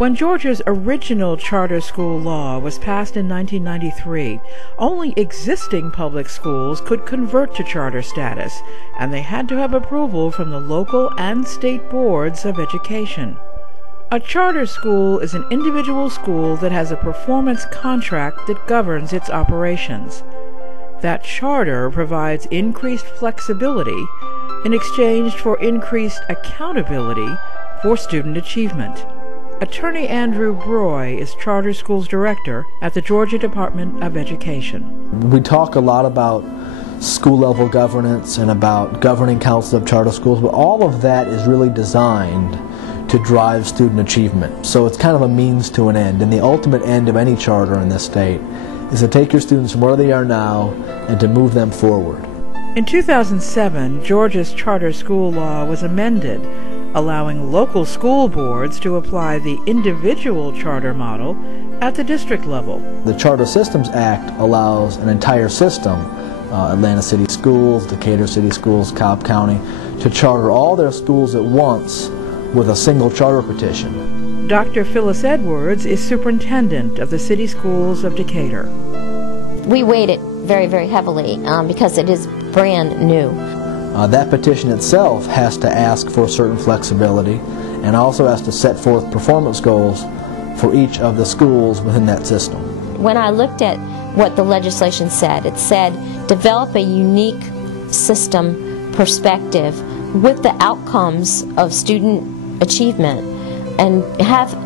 When Georgia's original charter school law was passed in 1993, only existing public schools could convert to charter status, and they had to have approval from the local and state boards of education. A charter school is an individual school that has a performance contract that governs its operations. That charter provides increased flexibility in exchange for increased accountability for student achievement. Attorney Andrew Broy is Charter Schools Director at the Georgia Department of Education. We talk a lot about school-level governance and about governing councils of charter schools, but all of that is really designed to drive student achievement. So it's kind of a means to an end, and the ultimate end of any charter in this state is to take your students from where they are now and to move them forward. In 2007, Georgia's charter school law was amended, allowing local school boards to apply the individual charter model at the district level. The Charter Systems Act allows an entire system, Atlanta City Schools, Decatur City Schools, Cobb County, to charter all their schools at once with a single charter petition. Dr. Phyllis Edwards is superintendent of the City Schools of Decatur. We weighed it very, very heavily because it is brand new. That petition itself has to ask for certain flexibility and also has to set forth performance goals for each of the schools within that system. When I looked at what the legislation said, it said develop a unique system perspective with the outcomes of student achievement and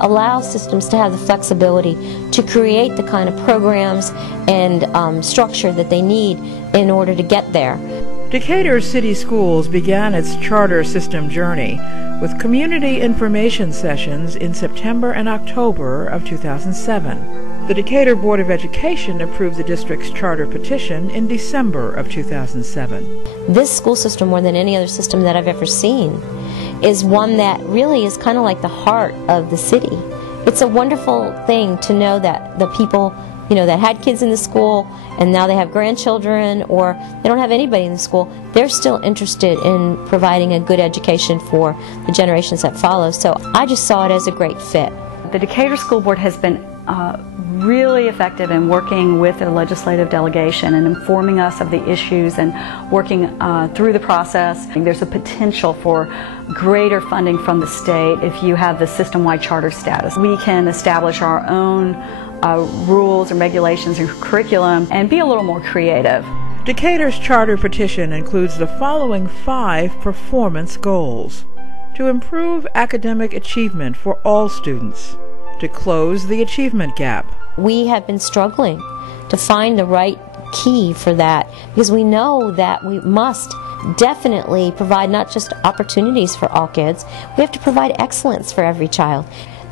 allow systems to have the flexibility to create the kind of programs and structure that they need in order to get there. Decatur City Schools began its charter system journey with community information sessions in September and October of 2007. The Decatur Board of Education approved the district's charter petition in December of 2007. This school system, more than any other system that I've ever seen, is one that really is kind of like the heart of the city. It's a wonderful thing to know that the people that had kids in the school and now they have grandchildren or they don't have anybody in the school, they're still interested in providing a good education for the generations that follow. So I just saw it as a great fit. The Decatur School Board has been really effective in working with their legislative delegation and informing us of the issues and working through the process. There's a potential for greater funding from the state if you have the system-wide charter status. We can establish our own rules and regulations and curriculum and be a little more creative. Decatur's charter petition includes the following 5 performance goals: to improve academic achievement for all students, to close the achievement gap. We have been struggling to find the right key for that because we know that we must definitely provide not just opportunities for all kids, we have to provide excellence for every child.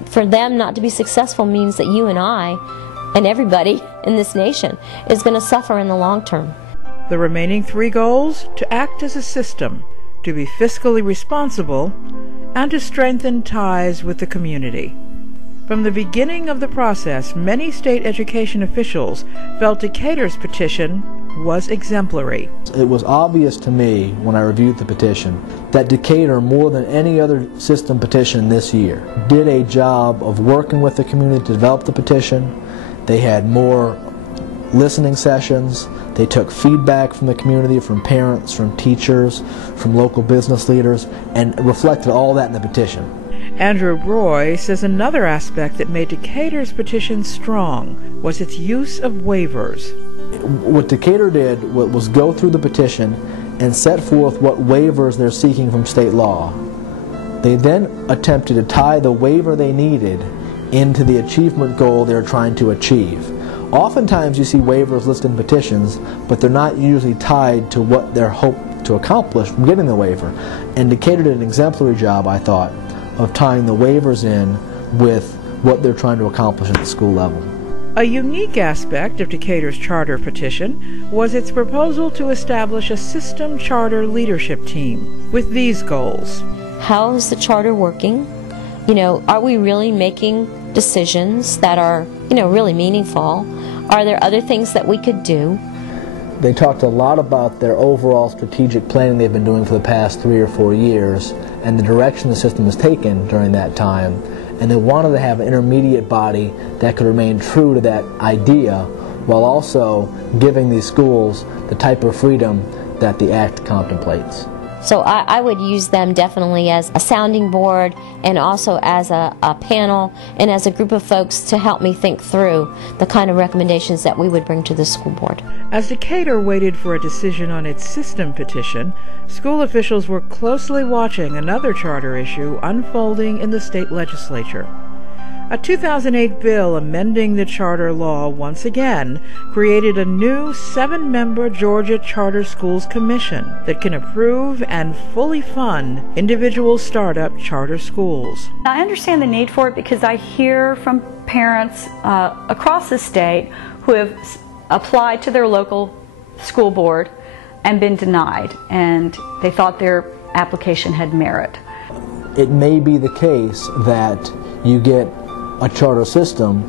For them not to be successful means that you and I and everybody in this nation is going to suffer in the long term. The remaining 3 goals: to act as a system, to be fiscally responsible, and to strengthen ties with the community. From the beginning of the process, many state education officials felt Decatur's petition was exemplary. It was obvious to me when I reviewed the petition that Decatur, more than any other system petition this year, did a job of working with the community to develop the petition. They had more listening sessions. They took feedback from the community, from parents, from teachers, from local business leaders, and reflected all that in the petition. Andrew Broy says another aspect that made Decatur's petition strong was its use of waivers. What Decatur did was go through the petition and set forth what waivers they're seeking from state law. They then attempted to tie the waiver they needed into the achievement goal they're trying to achieve. Oftentimes you see waivers listed in petitions, but they're not usually tied to what they're hoped to accomplish from getting the waiver. And Decatur did an exemplary job, I thought, of tying the waivers in with what they're trying to accomplish at the school level. A unique aspect of Decatur's charter petition was its proposal to establish a system charter leadership team with these goals. How is the charter working? Are we really making decisions that are, really meaningful? Are there other things that we could do? They talked a lot about their overall strategic planning they've been doing for the past 3 or 4 years and the direction the system has taken during that time, and they wanted to have an intermediate body that could remain true to that idea while also giving these schools the type of freedom that the Act contemplates. So I would use them definitely as a sounding board and also as a panel and as a group of folks to help me think through the kind of recommendations that we would bring to the school board. As Decatur waited for a decision on its system petition, school officials were closely watching another charter issue unfolding in the state legislature. A 2008 bill amending the charter law once again created a new 7-member Georgia Charter Schools Commission that can approve and fully fund individual startup charter schools. I understand the need for it because I hear from parents across the state who have applied to their local school board and been denied, and they thought their application had merit. It may be the case that you get a charter system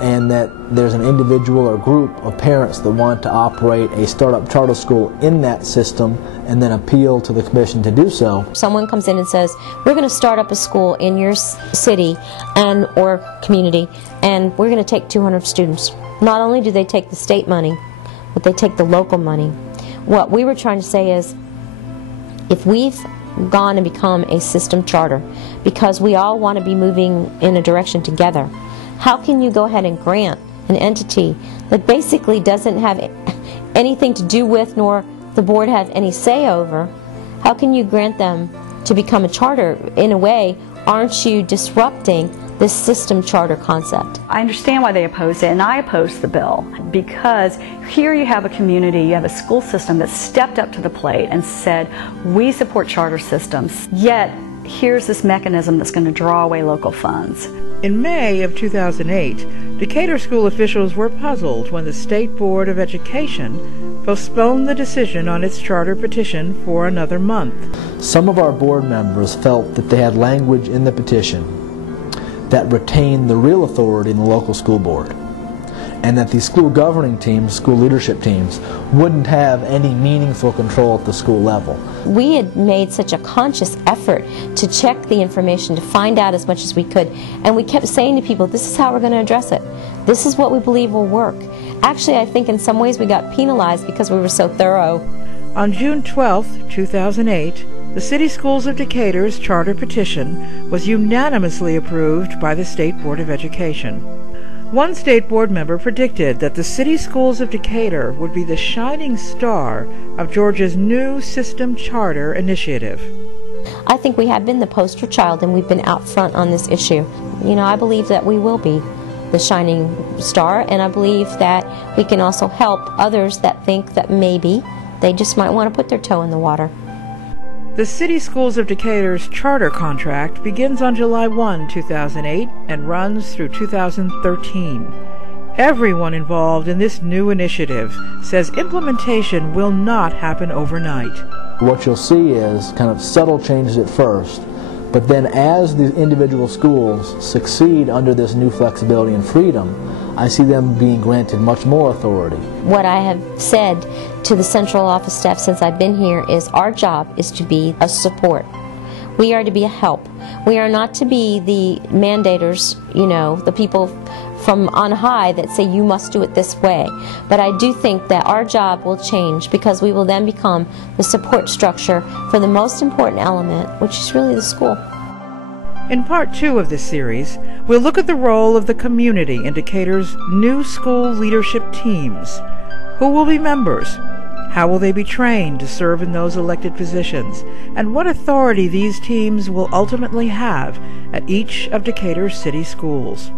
and that there's an individual or group of parents that want to operate a startup charter school in that system and then appeal to the commission to do so. Someone comes in and says, we're going to start up a school in your city and or community, and we're going to take 200 students. Not only do they take the state money, but they take the local money. What we were trying to say is, if we've gone and become a system charter because we all want to be moving in a direction together, how can you go ahead and grant an entity that basically doesn't have anything to do with nor the board have any say over? How can you grant them to become a charter? In a way, aren't you disrupting this system charter concept? I understand why they oppose it, and I oppose the bill because here you have a community, you have a school system that stepped up to the plate and said, we support charter systems, yet here's this mechanism that's going to draw away local funds. In May of 2008, Decatur school officials were puzzled when the State Board of Education postponed the decision on its charter petition for another month. Some of our board members felt that they had language in the petition that retained the real authority in the local school board, and that the school governing teams, school leadership teams, wouldn't have any meaningful control at the school level. We had made such a conscious effort to check the information, to find out as much as we could, and we kept saying to people, this is how we're going to address it. This is what we believe will work. Actually, I think in some ways we got penalized because we were so thorough. On June 12, 2008, the City Schools of Decatur's charter petition was unanimously approved by the State Board of Education. One state board member predicted that the City Schools of Decatur would be the shining star of Georgia's new system charter initiative. I think we have been the poster child and we've been out front on this issue. You know, I believe that we will be the shining star, and I believe that we can also help others that think that maybe they just might want to put their toe in the water. The City Schools of Decatur's charter contract begins on July 1, 2008 and runs through 2013. Everyone involved in this new initiative says implementation will not happen overnight. What you'll see is kind of subtle changes at first, but then as the individual schools succeed under this new flexibility and freedom, I see them being granted much more authority. What I have said to the central office staff since I've been here is our job is to be a support. We are to be a help. We are not to be the mandators, you know, the people from on high that say you must do it this way. But I do think that our job will change because we will then become the support structure for the most important element, which is really the school. In part 2 of this series, we'll look at the role of the community in Decatur's new school leadership teams. Who will be members? How will they be trained to serve in those elected positions? And what authority these teams will ultimately have at each of Decatur's city schools?